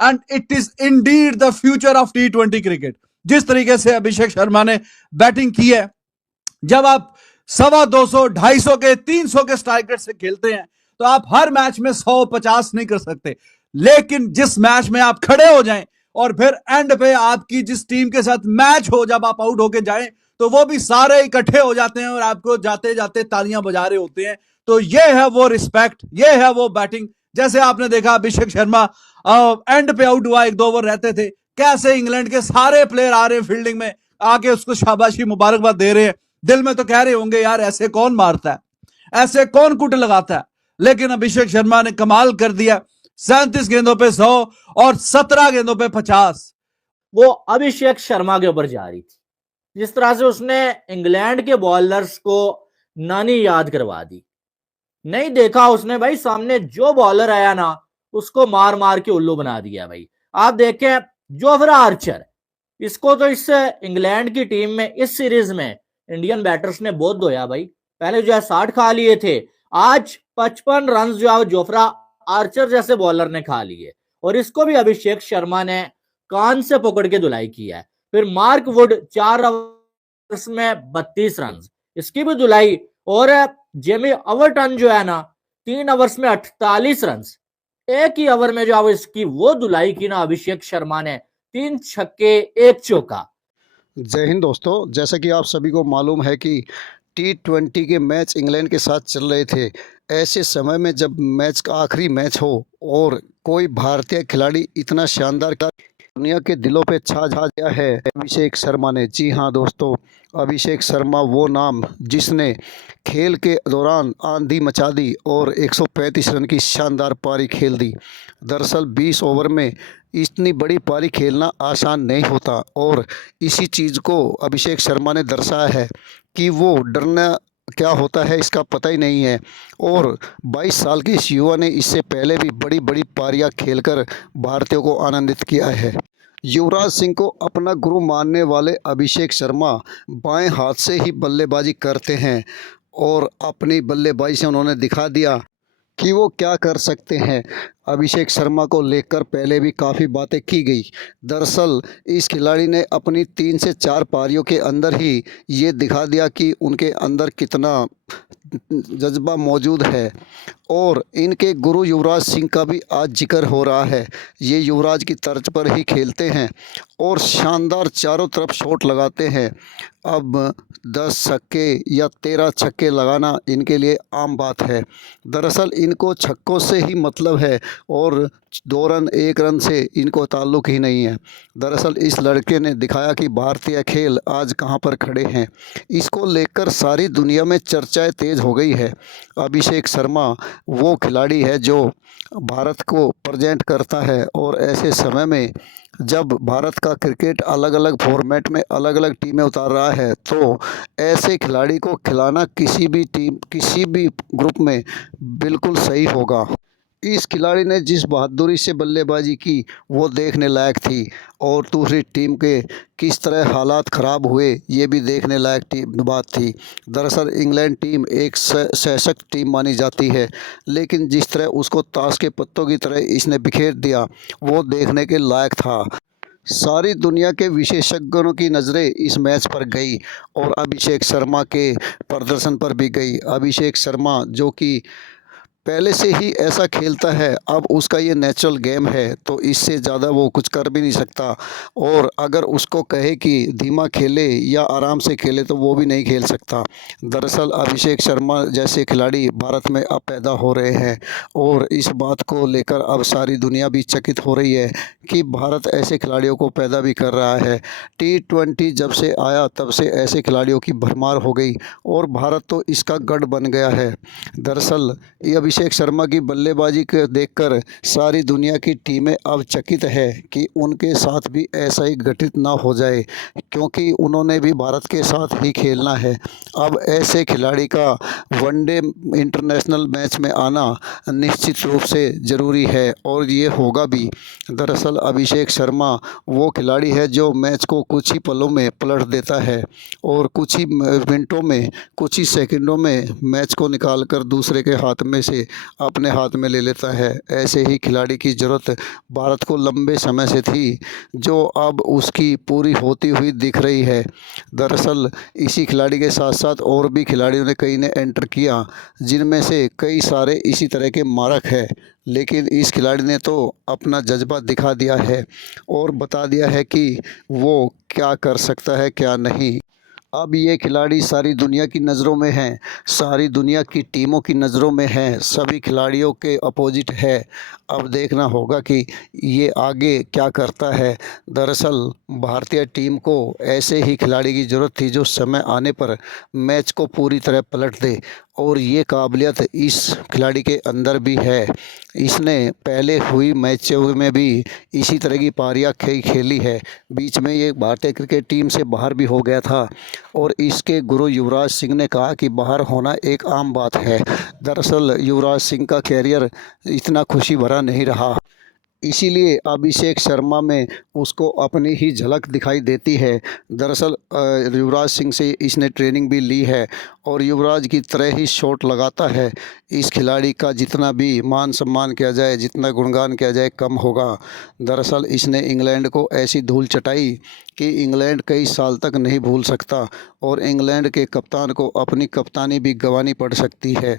And it is Indeed the future of T20 cricket. जिस तरीके से अभिषेक शर्मा ने बैटिंग की है, जब आप 250, 250 के 300 के स्ट्राइक रेट से खेलते हैं तो आप हर मैच में 150 नहीं कर सकते, लेकिन जिस मैच में आप खड़े हो जाएं और फिर एंड पे आपकी जिस टीम के साथ मैच हो, जब आप आउट होके जाएं तो वो भी सारे इकट्ठे हो जाते हैं और आपको जाते जाते तालियां बजा रहे होते हैं। तो ये है वो रिस्पेक्ट, ये है वो बैटिंग। जैसे आपने देखा अभिषेक शर्मा एंड पे आउट हुआ, 1-2 ओवर रहते थे, कैसे इंग्लैंड के सारे प्लेयर आ रहे हैं फील्डिंग में, आके उसको शाबाशी मुबारकबाद दे रहे हैं। दिल में तो कह रहे होंगे यार ऐसे कौन मारता है, ऐसे कौन कुट लगाता है, लेकिन अभिषेक शर्मा ने कमाल कर दिया। 37 गेंदों पे 100 और 17 गेंदों पे 50। वो अभिषेक शर्मा के ऊपर जा रही थी, जिस तरह से उसने इंग्लैंड के बॉलर्स को नानी याद करवा दी। नहीं देखा उसने भाई, सामने जो बॉलर आया ना उसको मार मार के उल्लू बना दिया भाई। आप देखें जोफ्रा आर्चर, इसको तो इस इंग्लैंड की टीम में इस सीरीज में इंडियन बैटर्स ने बहुत धोया भाई। पहले जो है 60 खा लिए थे, आज 55 रन जो है जोफ्रा आर्चर जैसे बॉलर ने खा लिए, और इसको भी अभिषेक शर्मा ने कान से पकड़ के धुलाई किया है। फिर मार्क वुड 4 ओवर्स में 32 रन, इसकी भी धुलाई। और जेमी ओवरटन जो है ना 3 ओवर्स में 48 रन, एक ही ओवर में जो है इसकी वो धुलाई की ना अभिषेक शर्मा ने, 3 छक्के 1 चौका। जय हिंद दोस्तों, जैसा कि आप सभी को मालूम है कि T20 के मैच इंग्लैंड के साथ चल रहे थे। ऐसे समय में जब मैच का आखिरी मैच हो और कोई भारतीय खिलाड़ी इतना शानदार दुनिया के दिलों पे छा गया है अभिषेक शर्मा ने। जी हाँ दोस्तों, अभिषेक शर्मा वो नाम जिसने खेल के दौरान आंधी मचा दी और 135 रन की शानदार पारी खेल दी। दरअसल 20 ओवर में इतनी बड़ी पारी खेलना आसान नहीं होता, और इसी चीज़ को अभिषेक शर्मा ने दर्शाया है कि वो डरना क्या होता है इसका पता ही नहीं है। और 22 साल के इस युवा ने इससे पहले भी बड़ी बड़ी पारियां खेलकर भारतीयों को आनंदित किया है। युवराज सिंह को अपना गुरु मानने वाले अभिषेक शर्मा बाएं हाथ से ही बल्लेबाजी करते हैं, और अपनी बल्लेबाजी से उन्होंने दिखा दिया कि वो क्या कर सकते हैं। अभिषेक शर्मा को लेकर पहले भी काफ़ी बातें की गई। दरअसल इस खिलाड़ी ने अपनी 3 से 4 पारियों के अंदर ही ये दिखा दिया कि उनके अंदर कितना जज्बा मौजूद है। और इनके गुरु युवराज सिंह का भी आज जिक्र हो रहा है। ये युवराज की तर्ज पर ही खेलते हैं और शानदार चारों तरफ शॉट लगाते हैं। अब 10 छक्के या 13 छक्के लगाना इनके लिए आम बात है। दरअसल इनको छक्कों से ही मतलब है और 2 रन 1 रन से इनको ताल्लुक़ ही नहीं है। दरअसल इस लड़के ने दिखाया कि भारतीय खेल आज कहां पर खड़े हैं। इसको लेकर सारी दुनिया में चर्चाएं तेज़ हो गई है। अभिषेक शर्मा वो खिलाड़ी है जो भारत को प्रेजेंट करता है, और ऐसे समय में जब भारत का क्रिकेट अलग अलग फॉर्मेट में अलग अलग टीमें उतार रहा है, तो ऐसे खिलाड़ी को खिलाना किसी भी टीम किसी भी ग्रुप में बिल्कुल सही होगा। इस खिलाड़ी ने जिस बहादुरी से बल्लेबाजी की वो देखने लायक थी, और दूसरी टीम के किस तरह हालात ख़राब हुए ये भी देखने लायक बात थी। दरअसल इंग्लैंड टीम एक सशक्त टीम मानी जाती है, लेकिन जिस तरह उसको ताश के पत्तों की तरह इसने बिखेर दिया वो देखने के लायक था। सारी दुनिया के विशेषज्ञों की नज़रें इस मैच पर गई और अभिषेक शर्मा के प्रदर्शन पर भी गई। अभिषेक शर्मा जो कि पहले से ही ऐसा खेलता है, अब उसका ये नेचुरल गेम है, तो इससे ज़्यादा वो कुछ कर भी नहीं सकता। और अगर उसको कहे कि धीमा खेले या आराम से खेले तो वो भी नहीं खेल सकता। दरअसल अभिषेक शर्मा जैसे खिलाड़ी भारत में अब पैदा हो रहे हैं, और इस बात को लेकर अब सारी दुनिया भी चकित हो रही है कि भारत ऐसे खिलाड़ियों को पैदा भी कर रहा है। T20 जब से आया तब से ऐसे खिलाड़ियों की भरमार हो गई, और भारत तो इसका गढ़ बन गया है। दरअसल ये अभिषेक शर्मा की बल्लेबाजी को देखकर सारी दुनिया की टीमें अब चकित है कि उनके साथ भी ऐसा ही घटित ना हो जाए, क्योंकि उन्होंने भी भारत के साथ ही खेलना है। अब ऐसे खिलाड़ी का वनडे इंटरनेशनल मैच में आना निश्चित रूप से ज़रूरी है, और ये होगा भी। दरअसल अभिषेक शर्मा वो खिलाड़ी है जो मैच को कुछ ही पलों में पलट देता है, और कुछ ही मिनटों में कुछ ही सेकंडों में मैच को निकाल कर दूसरे के हाथ में से अपने हाथ में ले लेता है। ऐसे ही खिलाड़ी की ज़रूरत भारत को लंबे समय से थी, जो अब उसकी पूरी होती हुई दिख रही है। दरअसल इसी खिलाड़ी के साथ साथ और भी खिलाड़ियों ने कई ने एंटर किया, जिनमें से कई सारे इसी तरह के मारक हैं, लेकिन इस खिलाड़ी ने तो अपना जज्बा दिखा दिया है और बता दिया है कि वो क्या कर सकता है क्या नहीं। अब ये खिलाड़ी सारी दुनिया की नज़रों में हैं, सारी दुनिया की टीमों की नज़रों में हैं, सभी खिलाड़ियों के अपोजिट है। अब देखना होगा कि ये आगे क्या करता है। दरअसल भारतीय टीम को ऐसे ही खिलाड़ी की ज़रूरत थी, जो समय आने पर मैच को पूरी तरह पलट दे, और ये काबिलियत इस खिलाड़ी के अंदर भी है। इसने पहले हुई मैचों में भी इसी तरह की पारियां खेली है। बीच में ये भारतीय क्रिकेट टीम से बाहर भी हो गया था, और इसके गुरु युवराज सिंह ने कहा कि बाहर होना एक आम बात है। दरअसल युवराज सिंह का कैरियर इतना खुशी भरा नहीं रहा, इसीलिए अभिषेक शर्मा में उसको अपनी ही झलक दिखाई देती है। दरअसल युवराज सिंह से इसने ट्रेनिंग भी ली है और युवराज की तरह ही शॉट लगाता है। इस खिलाड़ी का जितना भी मान सम्मान किया जाए, जितना गुणगान किया जाए, कम होगा। दरअसल इसने इंग्लैंड को ऐसी धूल चटाई कि इंग्लैंड कई साल तक नहीं भूल सकता, और इंग्लैंड के कप्तान को अपनी कप्तानी भी गंवानी पड़ सकती है।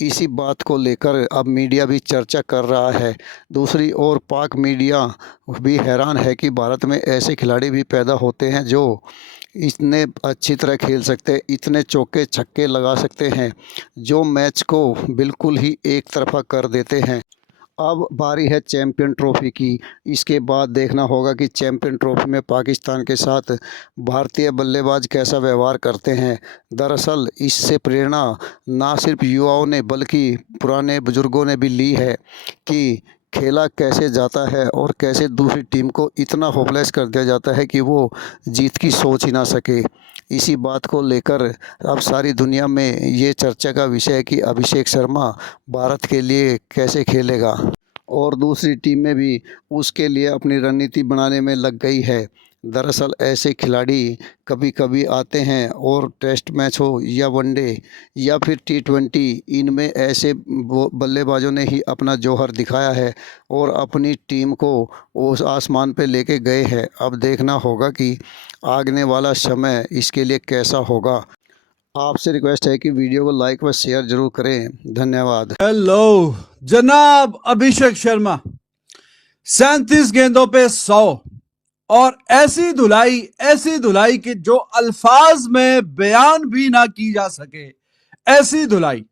इसी बात को लेकर अब मीडिया भी चर्चा कर रहा है। दूसरी ओर पाक मीडिया भी हैरान है कि भारत में ऐसे खिलाड़ी भी पैदा होते हैं जो इतने अच्छी तरह खेल सकते हैं, इतने चौके छक्के लगा सकते हैं, जो मैच को बिल्कुल ही एक तरफा कर देते हैं। अब बारी है चैम्पियन ट्रॉफ़ी की। इसके बाद देखना होगा कि चैम्पियन ट्रॉफ़ी में पाकिस्तान के साथ भारतीय बल्लेबाज कैसा व्यवहार करते हैं। दरअसल इससे प्रेरणा ना सिर्फ युवाओं ने बल्कि पुराने बुजुर्गों ने भी ली है कि खेला कैसे जाता है और कैसे दूसरी टीम को इतना होपलेस कर दिया जाता है कि वो जीत की सोच ही ना सके। इसी बात को लेकर अब सारी दुनिया में ये चर्चा का विषय है कि अभिषेक शर्मा भारत के लिए कैसे खेलेगा, और दूसरी टीमें भी उसके लिए अपनी रणनीति बनाने में लग गई है। दरअसल ऐसे खिलाड़ी कभी कभी आते हैं और टेस्ट मैच हो या वनडे या फिर T20, इनमें ऐसे बल्लेबाजों ने ही अपना जौहर दिखाया है और अपनी टीम को उस आसमान पे लेके गए हैं। अब देखना होगा कि आगने वाला समय इसके लिए कैसा होगा। आपसे रिक्वेस्ट है कि वीडियो को लाइक व शेयर जरूर करें। धन्यवाद। हेलो जनाब अभिषेक शर्मा, 37 गेंदों पे 100 और ऐसी धुलाई कि जो अल्फाज में बयान भी ना की जा सके, ऐसी धुलाई।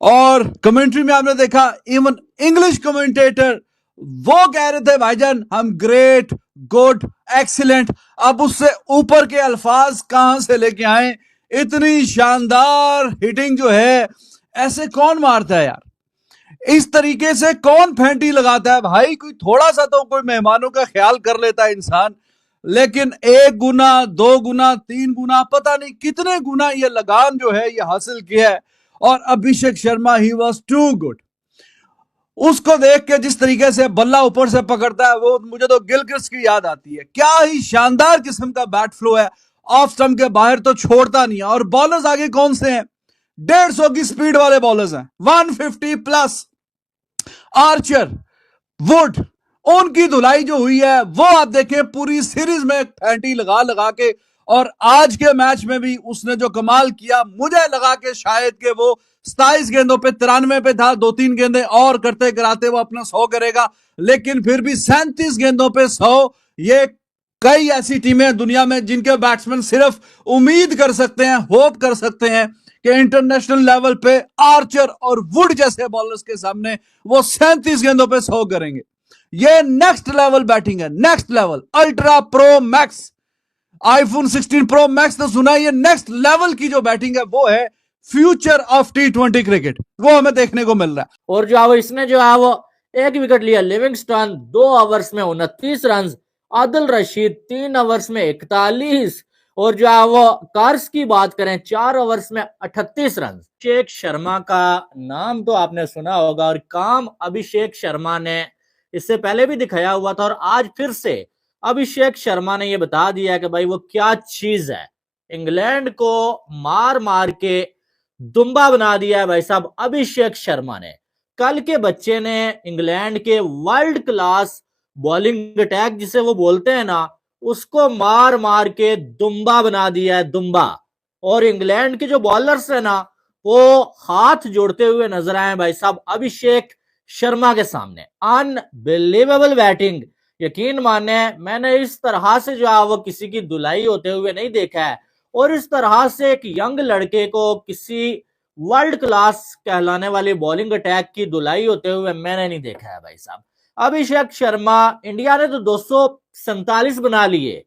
और कमेंट्री में आपने देखा, इवन इंग्लिश कमेंटेटर वो कह रहे थे भाईजान हम ग्रेट, गुड, एक्सीलेंट। अब उससे ऊपर के अल्फाज कहां से लेके आए? इतनी शानदार हिटिंग जो है, ऐसे कौन मारता है यार? इस तरीके से कौन फेंटी लगाता है भाई? कोई थोड़ा सा तो कोई मेहमानों का ख्याल कर लेता है इंसान, लेकिन 1 गुना 2 गुना 3 गुना पता नहीं कितने गुना ये लगान जो है ये हासिल किया है। और Abhishek Sharma he was too good. उसको देख के जिस तरीके से बल्ला ऊपर से पकड़ता है, वो मुझे तो गिलक्रिस्ट की याद आती है। क्या ही शानदार किस्म का बैट फ्लो है, ऑफ स्टंप के बाहर तो छोड़ता नहीं है। और बॉलर्स आगे कौन से हैं? 150 की स्पीड वाले बॉलर्स हैं, 150 प्लस। आर्चर, वुड, उनकी धुलाई जो हुई है वो आप देखें पूरी सीरीज में फैंटी लगा लगा के। और आज के मैच में भी उसने जो कमाल किया, मुझे लगा कि शायद के वो 27 गेंदों पे 93 पे था, 2-3 गेंदें और करते कराते वो अपना 100 करेगा, लेकिन फिर भी 37 गेंदों पे 100। ये कई ऐसी टीमें दुनिया में जिनके बैट्समैन सिर्फ उम्मीद कर सकते हैं, होप कर सकते हैं कि इंटरनेशनल लेवल पे आर्चर और वुड जैसे बॉलर्स के सामने वो 37 गेंदों पे 100 करेंगे। ये नेक्स्ट लेवल बैटिंग है, next level. Ultra pro max, iPhone 16 pro max तो सुना, ये नेक्स्ट लेवल की जो बैटिंग है वो है फ्यूचर ऑफ T20 क्रिकेट, वो हमें देखने को मिल रहा है। और जो है वो इसने जो है वो 1 विकेट लिया। लिविंगस्टन 2 ओवर्स में 29 रन, आदिल रशीद 3 ओवर्स में 41, और जो है वो कार्स की बात करें 4 ओवर्स में 38 रन। अभिषेक शर्मा का नाम तो आपने सुना होगा, और काम अभिषेक शर्मा ने इससे पहले भी दिखाया हुआ था, और आज फिर से अभिषेक शर्मा ने यह बता दिया है कि भाई वो क्या चीज है। इंग्लैंड को मार मार के दुम्बा बना दिया है भाई साहब अभिषेक शर्मा ने। कल के बच्चे ने इंग्लैंड के वर्ल्ड क्लास बॉलिंग अटैक जिसे वो बोलते हैं ना, उसको मार मार के दुम्बा बना दिया है, दुम्बा। और इंग्लैंड के जो बॉलर्स है ना, वो हाथ जोड़ते हुए नजर आए भाई साहब अभिषेक शर्मा के सामने। अनबिलीवेबल बैटिंग, यकीन माने मैंने इस तरह से जो है वो किसी की धुलाई होते हुए नहीं देखा है, और इस तरह से एक यंग लड़के को किसी वर्ल्ड क्लास कहलाने वाली बॉलिंग अटैक की धुलाई होते हुए मैंने नहीं देखा है भाई साहब। अभिषेक शर्मा, इंडिया ने तो 247 बना लिए,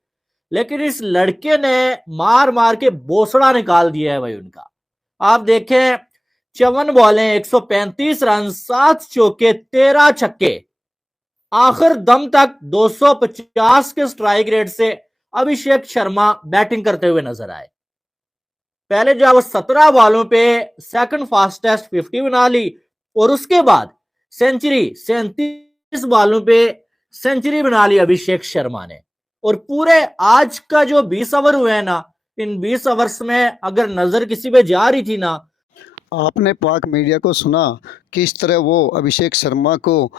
लेकिन इस लड़के ने मार मार के बोसड़ा निकाल दिया है भाई उनका। आप देखें, 54 बॉलें, 135 रन, 7 चौके, 13 छक्के, आखिर दम तक 250 के स्ट्राइक रेट से अभिषेक शर्मा बैटिंग करते हुए नजर आए। पहले जो है वो 17 बॉलों पे सेकंड फास्टेस्ट 50 बना ली, और उसके बाद सेंचुरी, 37 बॉलों पे सेंचुरी बना ली अभिषेक शर्मा ने। और पूरे आज का जो 20 ओवर हुए हैं ना, इन 20 ओवर्स में अगर नजर किसी पे जा रही थी ना, आपने पाक मीडिया को सुना किस तरह वो अभिषेक शर्मा को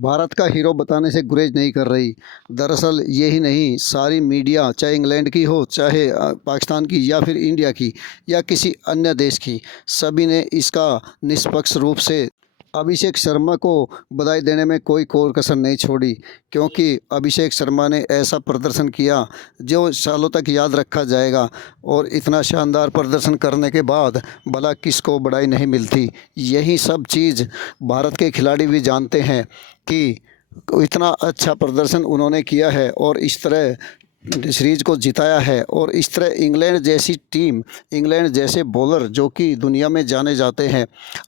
भारत का हीरो बताने से गुरेज नहीं कर रही। दरअसल यही नहीं, सारी मीडिया, चाहे इंग्लैंड की हो, चाहे पाकिस्तान की, या फिर इंडिया की, या किसी अन्य देश की, सभी ने इसका निष्पक्ष रूप से अभिषेक शर्मा को बधाई देने में कोई कोर कसर नहीं छोड़ी, क्योंकि अभिषेक शर्मा ने ऐसा प्रदर्शन किया जो सालों तक याद रखा जाएगा। और इतना शानदार प्रदर्शन करने के बाद भला किसको बधाई नहीं मिलती। यही सब चीज़ भारत के खिलाड़ी भी जानते हैं कि इतना अच्छा प्रदर्शन उन्होंने किया है और इस तरह सीरीज को जिताया है। और इस तरह इंग्लैंड जैसी टीम, इंग्लैंड जैसे बॉलर जो कि दुनिया में जाने जाते हैं,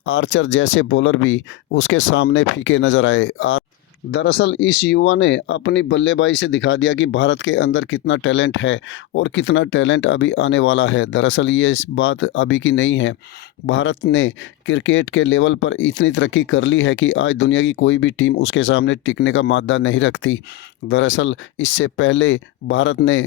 आर्चर जैसे बॉलर भी उसके सामने फीके नज़र आए। दरअसल इस युवा ने अपनी बल्लेबाजी से दिखा दिया कि भारत के अंदर कितना टैलेंट है और कितना टैलेंट अभी आने वाला है। दरअसल ये इस बात अभी की नहीं है, भारत ने क्रिकेट के लेवल पर इतनी तरक्की कर ली है कि आज दुनिया की कोई भी टीम उसके सामने टिकने का मादा नहीं रखती। दरअसल इससे पहले भारत ने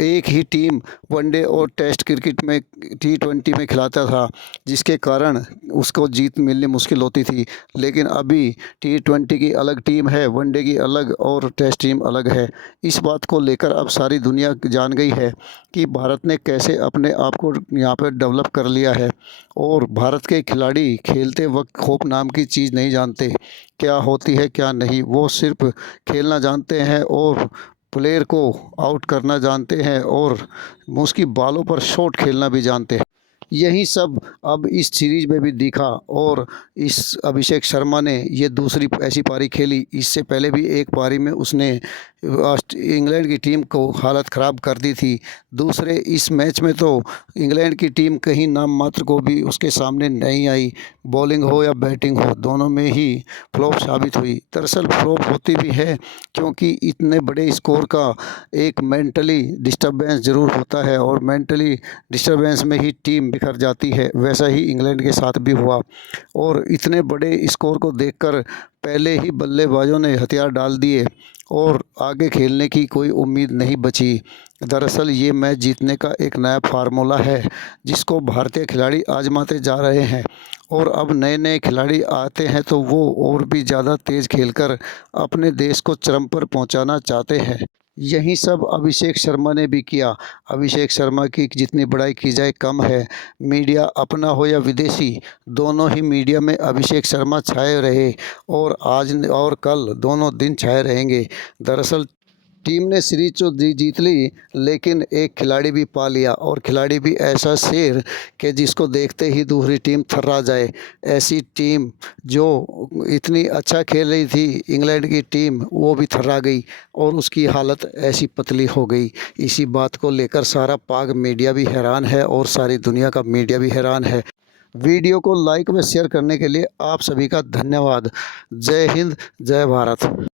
एक ही टीम वनडे और टेस्ट क्रिकेट में, T20 में खिलाता था, जिसके कारण उसको जीत मिलनी मुश्किल होती थी। लेकिन अभी T20 की अलग टीम है, वनडे की अलग और टेस्ट टीम अलग है। इस बात को लेकर अब सारी दुनिया जान गई है कि भारत ने कैसे अपने आप को यहाँ पर डेवलप कर लिया है। और भारत के खिलाड़ी खेलते वक्त खौफ नाम की चीज़ नहीं जानते, क्या होती है क्या नहीं। वो सिर्फ खेलना जानते हैं और प्लेयर को आउट करना जानते हैं और उसकी बालों पर शॉट खेलना भी जानते हैं। यही सब अब इस सीरीज में भी दिखा। और इस अभिषेक शर्मा ने ये दूसरी ऐसी पारी खेली, इससे पहले भी एक पारी में उसने इंग्लैंड की टीम को हालत ख़राब कर दी थी। दूसरे इस मैच में तो इंग्लैंड की टीम कहीं नाम मात्र को भी उसके सामने नहीं आई, बॉलिंग हो या बैटिंग हो, दोनों में ही फ्लॉप साबित हुई। दरअसल फ्लॉप होती भी है क्योंकि इतने बड़े स्कोर का एक मेंटली डिस्टर्बेंस ज़रूर होता है और मेंटली डिस्टर्बेंस में ही टीम बिखर जाती है। वैसा ही इंग्लैंड के साथ भी हुआ और इतने बड़े स्कोर को देखकर पहले ही बल्लेबाजों ने हथियार डाल दिए और आगे खेलने की कोई उम्मीद नहीं बची। दरअसल ये मैच जीतने का एक नया फार्मूला है जिसको भारतीय खिलाड़ी आजमाते जा रहे हैं और अब नए नए खिलाड़ी आते हैं तो वो और भी ज़्यादा तेज़ खेलकर अपने देश को चरम पर पहुंचाना चाहते हैं। यही सब अभिषेक शर्मा ने भी किया। अभिषेक शर्मा की जितनी बड़ाई की जाए कम है। मीडिया अपना हो या विदेशी, दोनों ही मीडिया में अभिषेक शर्मा छाए रहे और आज और कल दोनों दिन छाए रहेंगे। दरअसल टीम ने सीरीज तो जीत ली, लेकिन एक खिलाड़ी भी पा लिया और खिलाड़ी भी ऐसा शेर कि जिसको देखते ही दूसरी टीम थर्रा जाए। ऐसी टीम जो इतनी अच्छा खेल रही थी, इंग्लैंड की टीम, वो भी थर्रा गई और उसकी हालत ऐसी पतली हो गई। इसी बात को लेकर सारा पाक मीडिया भी हैरान है और सारी दुनिया का मीडिया भी हैरान है। वीडियो को लाइक व शेयर करने के लिए आप सभी का धन्यवाद। जय हिंद, जय भारत।